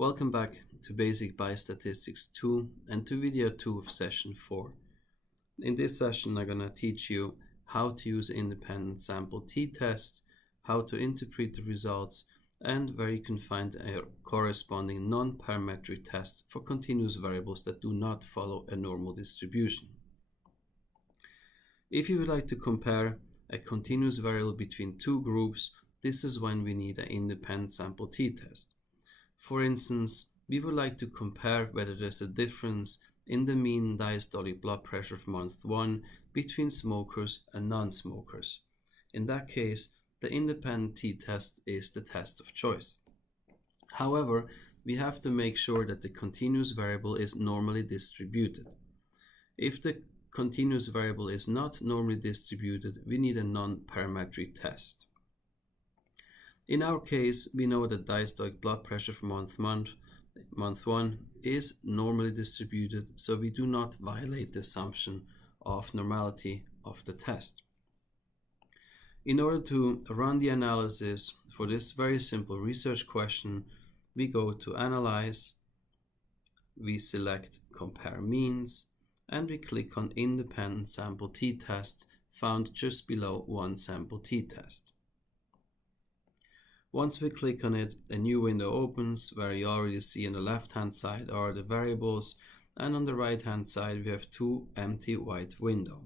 Welcome back to Basic Biostatistics 2 and to video 2 of session 4. In this session I'm going to teach you how to use independent sample t-test, how to interpret the results, and where you can find a corresponding non-parametric test for continuous variables that do not follow a normal distribution. If you would like to compare a continuous variable between two groups, this is when we need an independent sample t-test. For instance, we would like to compare whether there's a difference in the mean diastolic blood pressure of month 1 between smokers and non-smokers. In that case, the independent t-test is the test of choice. However, we have to make sure that the continuous variable is normally distributed. If the continuous variable is not normally distributed, we need a non-parametric test. In our case, we know that diastolic blood pressure for month 1 is normally distributed, so we do not violate the assumption of normality of the test. In order to run the analysis for this very simple research question, we go to Analyze, we select Compare Means, and we click on Independent Sample t-test found just below one sample t-test. Once we click on it, a new window opens where you already see on the left hand side are the variables, and on the right hand side we have two empty white windows.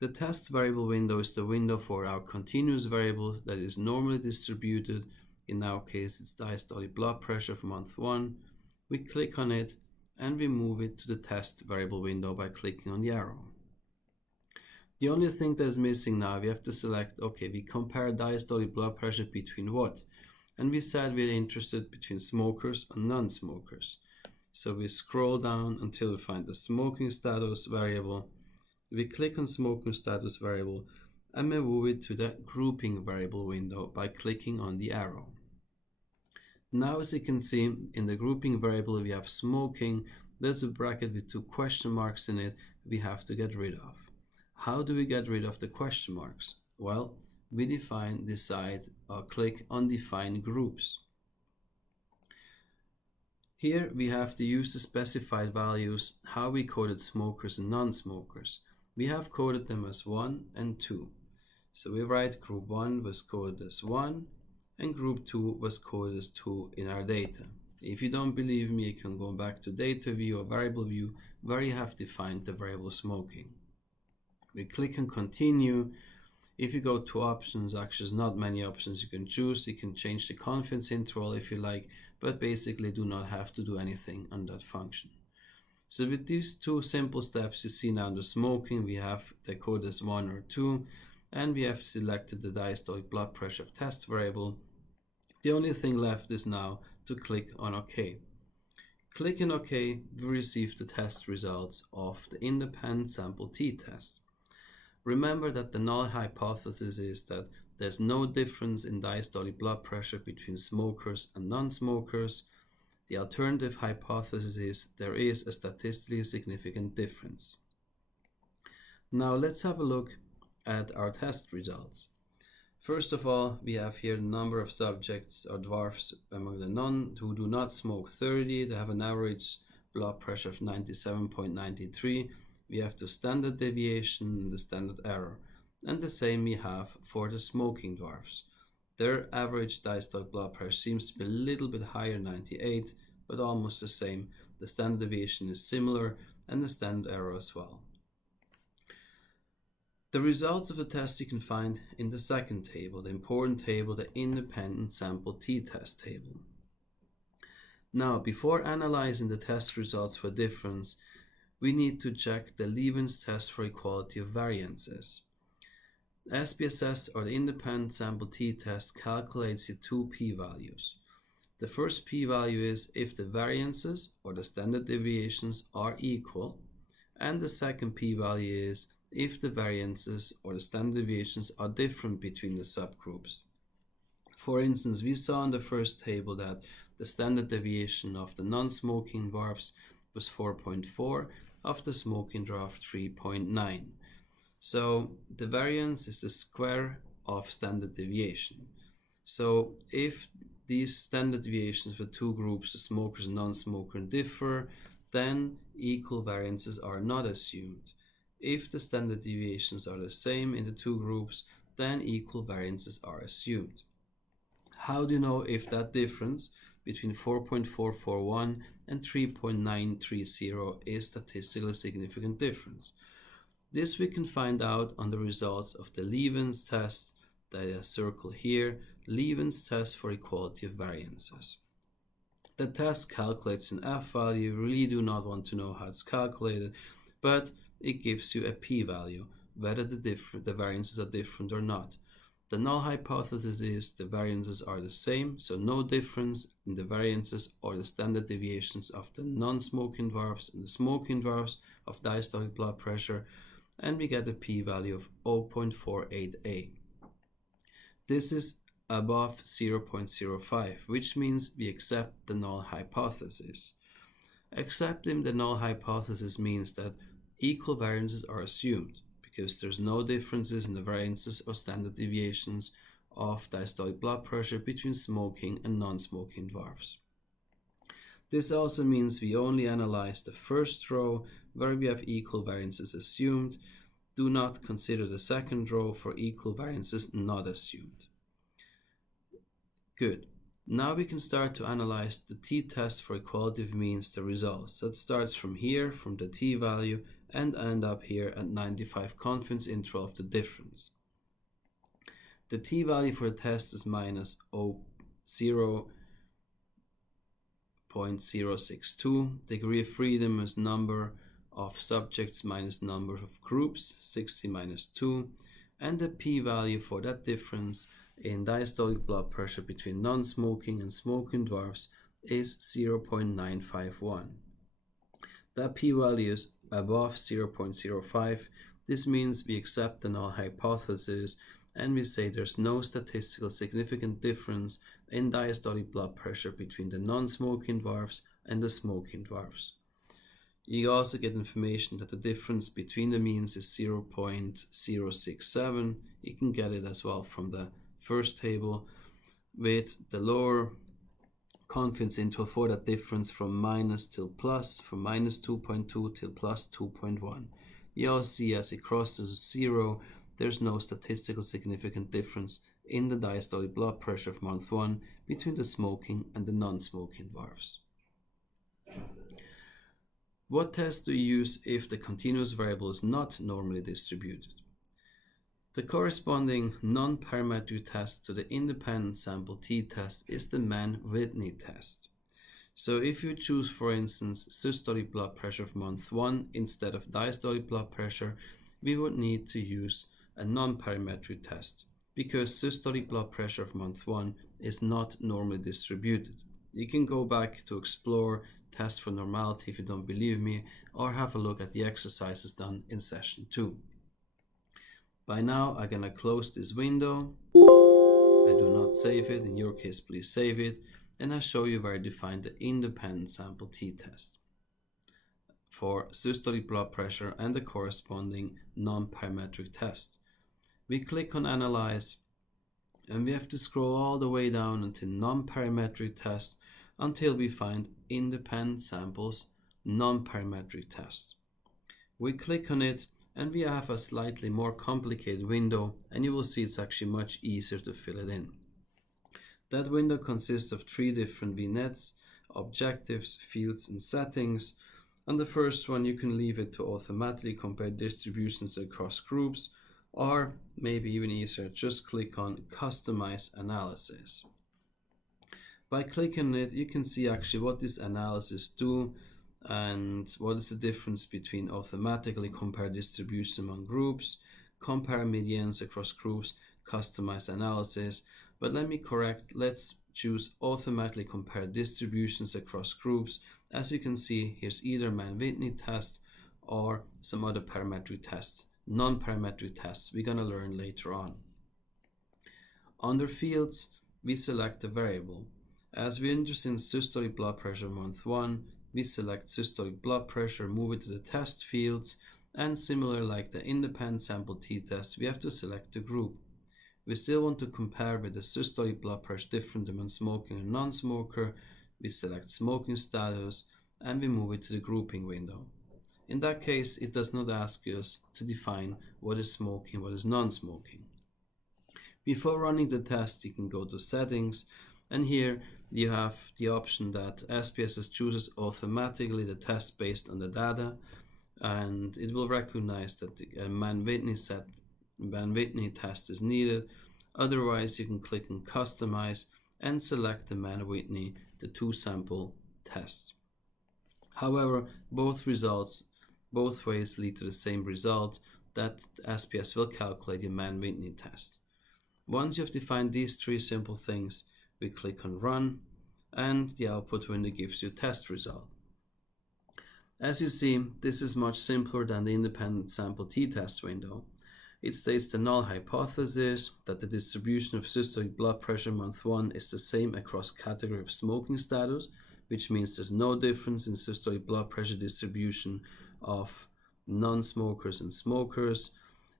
The test variable window is the window for our continuous variable that is normally distributed. In our case it's diastolic blood pressure for month 1. We click on it and we move it to the test variable window by clicking on the arrow. The only thing that's missing now, we have to select, okay, we compare diastolic blood pressure between what? And we said we're interested between smokers and non-smokers. So we scroll down until we find the smoking status variable. We click on smoking status variable and we move it to the grouping variable window by clicking on the arrow. Now, as you can see, in the grouping variable we have smoking. There's a bracket with two question marks in it we have to get rid of. How do we get rid of the question marks? Well, we click on Define Groups. Here we have to use the specified values, how we coded smokers and non-smokers. We have coded them as 1 and 2. So we write group 1 was coded as 1 and group 2 was coded as 2 in our data. If you don't believe me, you can go back to data view or variable view where you have defined the variable smoking. We click on continue. If you go to options, actually there's not many options you can choose. You can change the confidence interval if you like, but basically do not have to do anything on that function. So with these two simple steps, you see now the smoking, we have the code as 1 or 2, and we have selected the diastolic blood pressure of test variable. The only thing left is now to click on OK. Clicking OK, we receive the test results of the independent sample t-test. Remember that the null hypothesis is that there's no difference in diastolic blood pressure between smokers and non-smokers. The alternative hypothesis is there is a statistically significant difference. Now let's have a look at our test results. First of all, we have here the number of subjects or dwarfs among the who do not smoke 30. They have an average blood pressure of 97.93. We have the standard deviation and the standard error. And the same we have for the smoking dwarfs. Their average diastolic blood pressure seems to be a little bit higher, 98, but almost the same. The standard deviation is similar and the standard error as well. The results of the test you can find in the second table, the important table, the independent sample t-test table. Now, before analyzing the test results for difference, we need to check the Levens test for equality of variances. SPSS, or the independent sample t-test, calculates the two p-values. The first p-value is if the variances or the standard deviations are equal, and the second p-value is if the variances or the standard deviations are different between the subgroups. For instance, we saw in the first table that the standard deviation of the non-smoking dwarfs was 4.4, of the smoking dwarf 3.9. So the variance is the square of standard deviation. So if these standard deviations for two groups, the smokers and non-smoker, differ, then equal variances are not assumed. If the standard deviations are the same in the two groups, then equal variances are assumed. How do you know if that difference between 4.441 and 3.930 is statistically significant difference? This we can find out on the results of the Leaven's test that I circle here, Leaven's test for equality of variances. The test calculates an f-value. You really do not want to know how it's calculated, but it gives you a p-value, whether the variances are different or not. The null hypothesis is the variances are the same, so no difference in the variances or the standard deviations of the non-smoking dwarfs and the smoking dwarfs of diastolic blood pressure, and we get a p-value of 0.48a. This is above 0.05, which means we accept the null hypothesis. Accepting the null hypothesis means that equal variances are assumed, because there's no differences in the variances or standard deviations of diastolic blood pressure between smoking and non-smoking dwarfs. This also means we only analyze the first row where we have equal variances assumed. Do not consider the second row for equal variances not assumed. Good. Now we can start to analyze the t-test for equality of means, the results. That starts from here, from the t-value, and end up here at 95 confidence interval of the difference. The t-value for the test is minus 0.062. Degree of freedom is number of subjects minus number of groups, 60 minus 2. And the p-value for that difference in diastolic blood pressure between non-smoking and smoking dwarfs is 0.951. That p-value is above 0.05. This means we accept the null hypothesis and we say there's no statistical significant difference in diastolic blood pressure between the non-smoking dwarfs and the smoking dwarfs. You also get information that the difference between the means is 0.067. You can get it as well from the first table, with the lower confidence interval for that difference from minus till plus, from minus 2.2 till plus 2.1. You also see as it crosses 0, there's no statistical significant difference in the diastolic blood pressure of month 1 between the smoking and the non-smoking dwarfs. What test do you use if the continuous variable is not normally distributed? The corresponding non-parametric test to the independent sample t-test is the Mann-Whitney test. So if you choose, for instance, systolic blood pressure of month 1 instead of diastolic blood pressure, we would need to use a non-parametric test, because systolic blood pressure of month 1 is not normally distributed. You can go back to explore tests for normality if you don't believe me, or have a look at the exercises done in session 2. By now, I'm going to close this window. I do not save it. In your case, please save it. And I show you where I define the independent sample t-test for systolic blood pressure and the corresponding non-parametric test. We click on Analyze, and we have to scroll all the way down until non-parametric test until we find independent samples non-parametric test. We click on it, and we have a slightly more complicated window, and you will see it's actually much easier to fill it in. That window consists of 3 different vignettes: objectives, fields, and settings. On the first one, you can leave it to automatically compare distributions across groups, or maybe even easier, just click on Customize Analysis. By clicking it, you can see actually what this analysis do and what is the difference between automatically compare distribution among groups, compare medians across groups, customize analysis. But let me correct, let's choose automatically compare distributions across groups. As you can see, here's either Mann-Whitney test or some other parametric test, non-parametric tests we're going to learn later on. Under fields, we select a variable. As we're interested in systolic blood pressure month 1, we select systolic blood pressure, move it to the test fields, and similar like the independent sample t-test, we have to select the group. we still want to compare with the systolic blood pressure different among smoking and non-smoker. We select smoking status and we move it to the grouping window. In that case, it does not ask us to define what is smoking, what is non-smoking. Before running the test, you can go to settings, and here you have the option that SPSS chooses automatically the test based on the data, and it will recognize that a Mann-Whitney test is needed. Otherwise, you can click on customize and select the Mann-Whitney, the 2-sample test. However, both ways lead to the same result, that SPS will calculate your Mann-Whitney test. Once you have defined these 3 simple things, we click on Run, and the output window gives you a test result. As you see, this is much simpler than the independent sample t-test window. It states the null hypothesis, that the distribution of systolic blood pressure month 1 is the same across category of smoking status, which means there's no difference in systolic blood pressure distribution of non-smokers and smokers.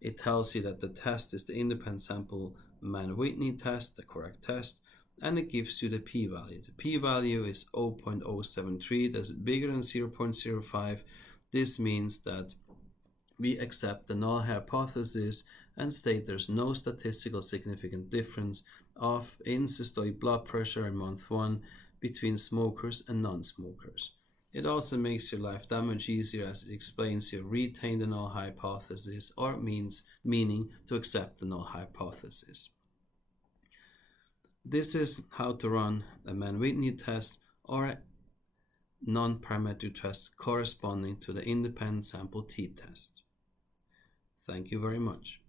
It tells you that the test is the independent sample Mann-Whitney test, the correct test, and it gives you the p-value. The p-value is 0.073, that's bigger than 0.05. This means that we accept the null hypothesis and state there's no statistical significant difference in systolic blood pressure in month 1 between smokers and non-smokers. It also makes your life that much easier, as it explains you retain the null hypothesis, or meaning to accept the null hypothesis. This is how to run a Mann-Whitney test or a non-parametric test corresponding to the independent sample t-test. Thank you very much.